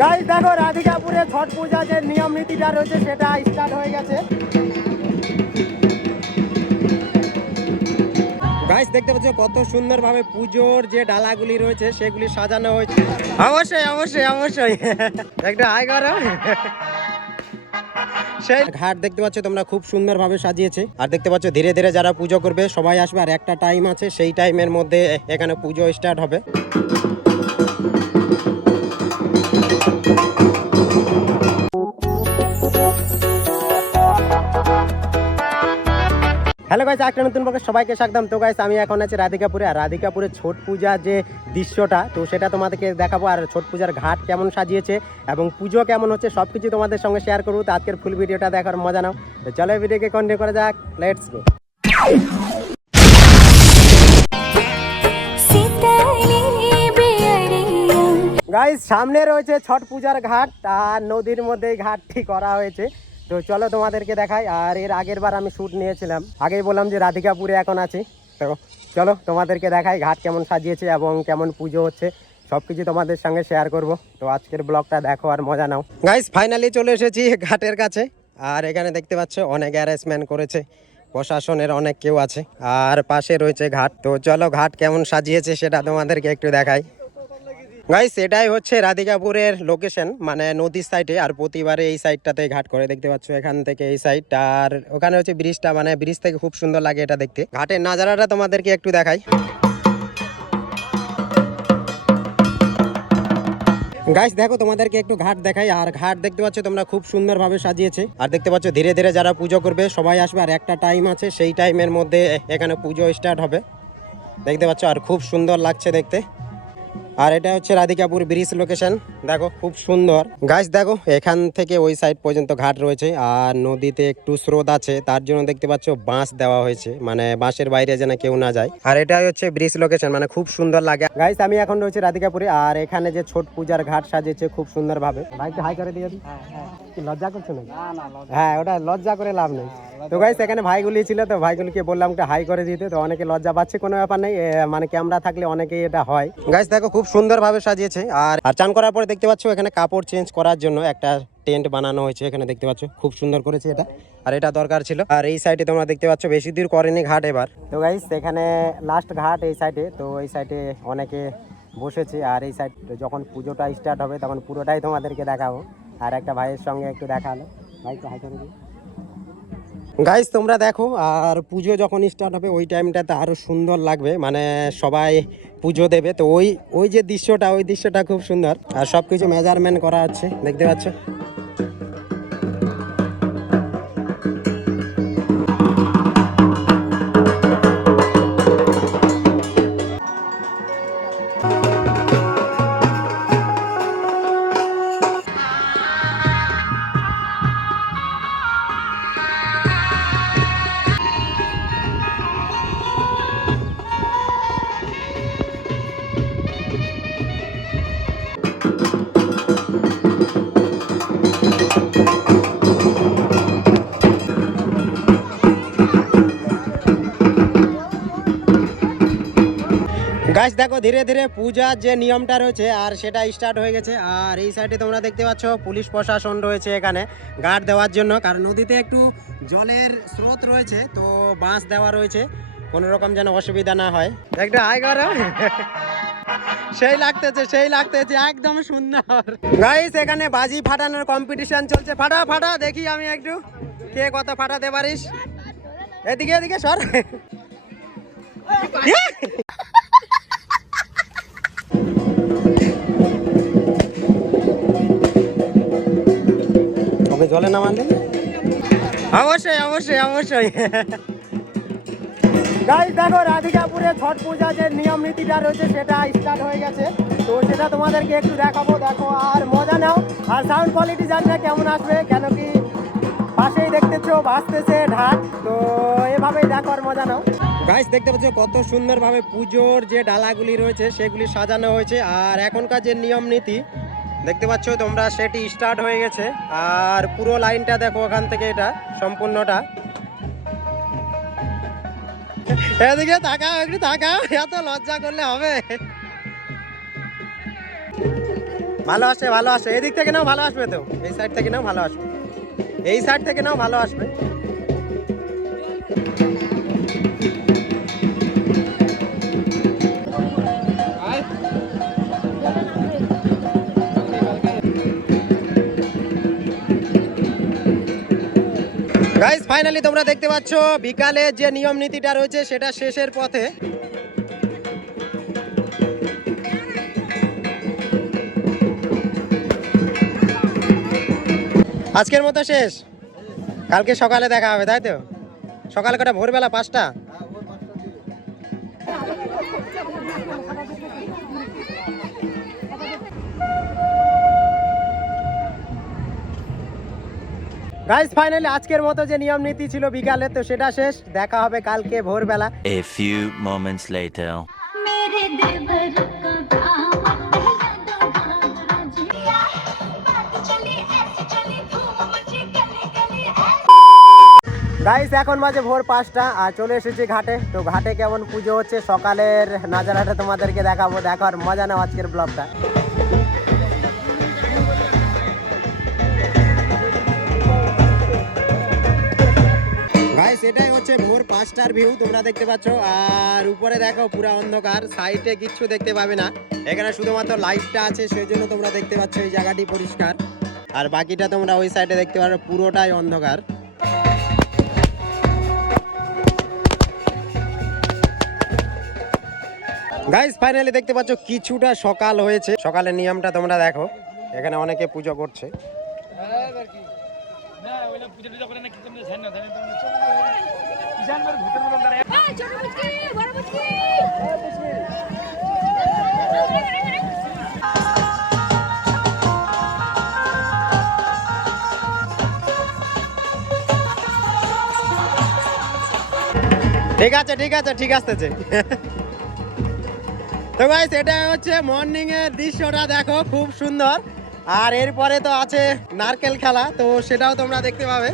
Guys দেখো রাধিকাপুরে ছট পূজা যে নিয়ম নীতিটা রয়েছে সেটা স্টার্ট হয়ে গেছে। গাইস দেখতে পাচ্ছ কত সুন্দরভাবে পুজোর যে ডালাগুলি রয়েছে সেগুলি সাজানো হয়েছে। অবশ্যই অবশ্যই অবশ্যই একটা হাই করো। সেই ঘাট দেখতে পাচ্ছ তোমরা, খুব সুন্দরভাবে সাজিয়েছে। আর দেখতে পাচ্ছ ধীরে ধীরে যারা পুজো করবে সবাই আসবে, আর একটা টাইম আছে, সেই টাইমের মধ্যে এখানে পুজো স্টার্ট হবে। হ্যালো গাইস, একটা নতুন ব্লগে সবাইকে স্বাগতম। তো গাইস আমি এখন আছি রাধিকাপুরে, আর রাধিকাপুরে ছট পূজা যে দৃশ্যটা, তো সেটা তোমাদেরকে দেখাবো। আর ছট পূজার ঘাট কেমন সাজিয়েছে এবং পুজো কেমন হচ্ছে সব কিছু তোমাদের সঙ্গে শেয়ার করবো। তো আজকের ফুল ভিডিওটা দেখার মজা নাও। তো চলো ভিডিওকে কন্টিনিউ করা যাক, লেটস গো। গাইস সামনে রয়েছে ছট পূজার ঘাট, আর নদীর মধ্যে ঘাটটি করা হয়েছে। তো চলো তোমাদেরকে দেখাই। আর এর আগের বার আমি শ্যুট নিয়েছিলাম, আগেই বললাম যে রাধিকাপুরে এখন আছি। তো চলো তোমাদেরকে দেখাই ঘাট কেমন সাজিয়েছে এবং কেমন পুজো হচ্ছে, সব কিছু তোমাদের সঙ্গে শেয়ার করব। তো আজকের ব্লগটা দেখো আর মজা নাও। গাইস ফাইনালি চলে এসেছি ঘাটের কাছে, আর এখানে দেখতে পাচ্ছ অনেক অ্যারেঞ্জমেন্ট করেছে, প্রশাসনের অনেক কেউ আছে, আর পাশে রয়েছে ঘাট। তো চলো ঘাট কেমন সাজিয়েছে সেটা তোমাদেরকে একটু দেখাই। গাইস এটাই হচ্ছে রাধিকাপুরের লোকেশন, মানে নদীর সাইডে, আর প্রতিবারে এই সাইডটাতে ঘাট করে। দেখতে পাচ্ছ এখান থেকে এই সাইড, আর ওখানে হচ্ছে ব্রিজটা, মানে ব্রিজ থেকে খুব সুন্দর লাগে এটা দেখতে। ঘাটের নাজারাটা তোমাদেরকে একটু দেখাই। গাইস দেখো তোমাদেরকে একটু ঘাট দেখাই। আর ঘাট দেখতে পাচ্ছ তোমরা, খুব সুন্দরভাবে সাজিয়েছে। আর দেখতে পাচ্ছ ধীরে ধীরে যারা পুজো করবে সবাই আসবে, আর একটা টাইম আছে, সেই টাইমের মধ্যে এখানে পুজো স্টার্ট হবে। দেখতে পাচ্ছ আর খুব সুন্দর লাগছে দেখতে। আর এটা হচ্ছে রাধিকাপুর ব্রিজ লোকেশন, দেখো খুব সুন্দর। গাইস দেখো এখান থেকে ওই সাইড পর্যন্ত ঘাট রয়েছে, আর নদীতে একটু স্রোত আছে, তার জন্য দেখতে পাচ্ছ বাঁশ দেওয়া হয়েছে, মানে বাঁশের বাইরে যেন কেউ না যায়। আর এটাই হচ্ছে ব্রিজ লোকেশন, মানে খুব সুন্দর লাগে। গাইস আমি এখন রয়েছে রাধিকাপুরে, আর এখানে যে ছট পূজার ঘাট সাজিয়েছে খুব সুন্দর ভাবে। ভাইকে হাই করে দিয়ে কি লজ্জা করছো না? হ্যাঁ ওটা লজ্জা করে লাভ নেই। তো গাইস এখানে ভাইগুলি ছিল, তো ভাইগুলিকে বললাম একটা হাই করে দিতে, তো অনেকে লজ্জা পাচ্ছে। কোনো ব্যাপার নেই, মানে ক্যামেরা থাকলে অনেকেই এটা হয়। গাইস দেখো খুব সুন্দর ভাবে সাজিয়েছে। আর চান করার পরে দেখতে পাচ্ছ এখানে কাপড় চেঞ্জ করার জন্য একটা টেন্ট বানানো হয়েছে, এখানে দেখতে পাচ্ছ খুব সুন্দর করেছে এটা, আর এটা দরকার ছিল। আর এই সাইডে তোমরা দেখতে পাচ্ছ বেশি দূর করেনি ঘাট এবার। তো গাইস এখানে লাস্ট ঘাট এই সাইডে, তো এই সাইডে অনেকে বসেছে। আর এই সাইড যখন পুজোটা স্টার্ট হবে তখন পুরোটাই তোমাদেরকে দেখাবো। আর একটা ভাইয়ের সঙ্গে একটু দেখা হলো, ভাইকে হাই করে দিই। গাইস তোমরা দেখো, আর পুজো যখন স্টার্ট হবে ওই টাইমটাতে আরো সুন্দর লাগবে, মানে সবাই পুজো দেবে। তো ওই যে দৃশ্যটা, ওই দৃশ্যটা খুব সুন্দর। আর সবকিছু মেজারমেন্ট করা হচ্ছে, দেখতে পাচ্ছ। গাইস দেখো ধীরে ধীরে পূজার যে নিয়মটা রয়েছে আর সেটা স্টার্ট হয়ে গেছে। আর এই সাইডে তোমরা দেখতে পাচ্ছ পুলিশ প্রশাসন রয়েছে এখানে গার্ড দেওয়ার জন্য, কারণ নদীতে একটু জলের স্রোত রয়েছে, তো বাঁশ দেওয়া রয়েছে কোনো রকম যেন অসুবিধা না হয়। একটা হাই করো। সেই লাগতেছে, সেই লাগতেছে, একদম সুন্দর। গাইস এখানে বাজি ফাটানোর কম্পিটিশন চলছে, ফাটা ফাটা দেখি আমি একটু কে কত ফাটাতে পারিস। এদিকে এদিকে সর। ওকে জলে নামালে অবশ্যই অবশ্যই অবশ্যই। গাইস দেখো রাধিকাপুরে ছট পূজা যে নিয়ম নীতিটা রয়েছে সেটা স্টার্ট হয়ে গেছে, তো সেটা তোমাদেরকে একটু দেখাবো। দেখো আর মজা নাও। আর সাউন্ড কোয়ালিটি জানি না কেমন আসবে, কেন কি পাশেই দেখতেছো ভাসতেছে ঢাক, তো এভাবেই দেখো আর মজা নাও। গাইস দেখতে পাচ্ছ কত সুন্দরভাবে পুজোর যে ডালাগুলি রয়েছে সেগুলি সাজানো হয়েছে। আর এখনকার যে নিয়ম নীতি দেখতে পাচ্ছ তোমরা, সেটি স্টার্ট হয়ে গেছে। আর পুরো লাইনটা দেখো ওখান থেকে, এটা সম্পূর্ণটা। এদিকে তাকাও, একটু তাকাও, এত লজ্জা করলে হবে। ভালো আসে, ভালো আসে। এদিক থেকে নাও, ভালো আসবে তো। এই সাইড থেকে নাও, ভালো আসবে। এই সাইড থেকে নাও, ভালো আসবে। গাইস ফাইনালি তোমরা দেখতে পাচ্ছ বিকালে যে নিয়ম নীতিটা রয়েছে সেটা শেষের পথে। আজকের মতো শেষ, কালকে সকালে দেখা হবে, তাই তো? সকালে কটা? ভোরবেলা 5টা। গাইস ফাইনালি আজকের মতো যে নিয়ম নীতি ছিল বিকালে, তো সেটা শেষ। দেখা হবে কালকে ভোরবেলা। A few moments later. Guys এখন বাজে ভোর 5টা আর চলে এসেছি ঘাটে। তো ঘাটে কেমন পুজো হচ্ছে সকালের নাজারাটা তোমাদেরকে দেখাবো, দেখার মজা নাও আজকের ব্লগটা। গাইস এটাই হচ্ছে ভোর 5টার ভিউ তোমরা দেখতে পাচ্ছ। আর উপরে দেখো পুরো অন্ধকার, সাইডে কিচ্ছু দেখতে পাবে না। এখানে শুধুমাত্র লাইটটা আছে, সেই জন্য তোমরা দেখতে পাচ্ছ এই জায়গাটি পরিষ্কার। আর বাকিটা তোমরা ওই সাইডে দেখতে পারো, পুরোটাই অন্ধকার। গাইস ফাইনালি দেখতে পাচ্ছ কিছুটা সকাল হয়েছে। সকালের নিয়মটা তোমরা দেখো, এখানে অনেকে পুজো করছে। ঠিক আছে, ঠিক আছে, ঠিক আসতেছে। তো গাইস এটা হচ্ছে মর্নিং এর দৃশ্যটা, দেখো খুব সুন্দর। আর এরপরে তো আছে নারকেল খেলা, তো সেটাও তোমরা দেখতে পাবে।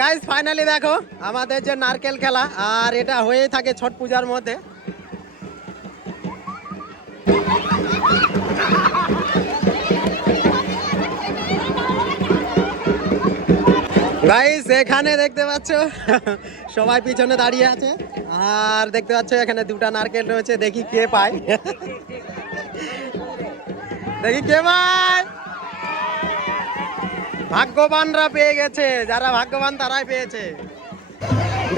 গাইস ফাইনালি দেখো আমাদের যে নারকেল খেলা, আর এটা হয়েই থাকে ছট পূজার মধ্যে। গাইস এখানে দেখতে পাচ্ছ সবাই পিছনে দাঁড়িয়ে আছে। আর দেখতে পাচ্ছ এখানে দুটা নারকেল রয়েছে, দেখি কে পায়। দেখি কে পায়। ভাগ্যবানরা পেয়ে গেছে, যারা ভাগ্যবান তারাই পেয়েছে।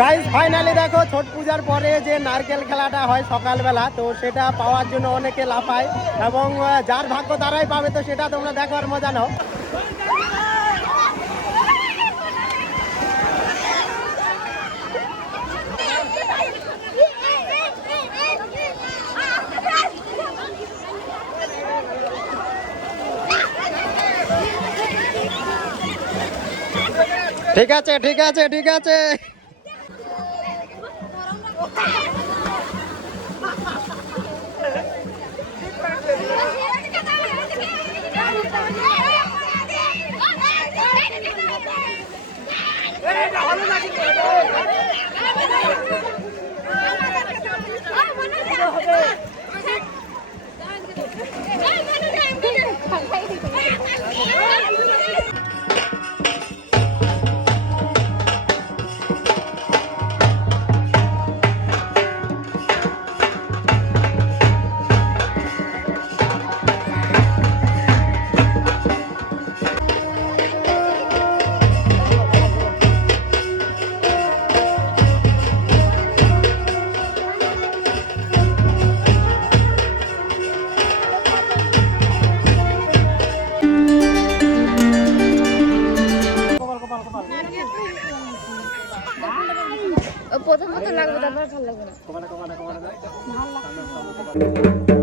গাইস ফাইনালি দেখো ছট পূজার পরে যে নারকেল খেলাটা হয় সকালবেলা, তো সেটা পাওয়ার জন্য অনেকে লাফায় এবং যার ভাগ্য তারাই পাবে। তো সেটা তোমরা দেখো আর মজা নাও। ঠিক আছে, ঠিক আছে, ঠিক আছে। প্রথম প্রথম লাগবে, তারপর ভালো লাগবে না। ভালো লাগবে।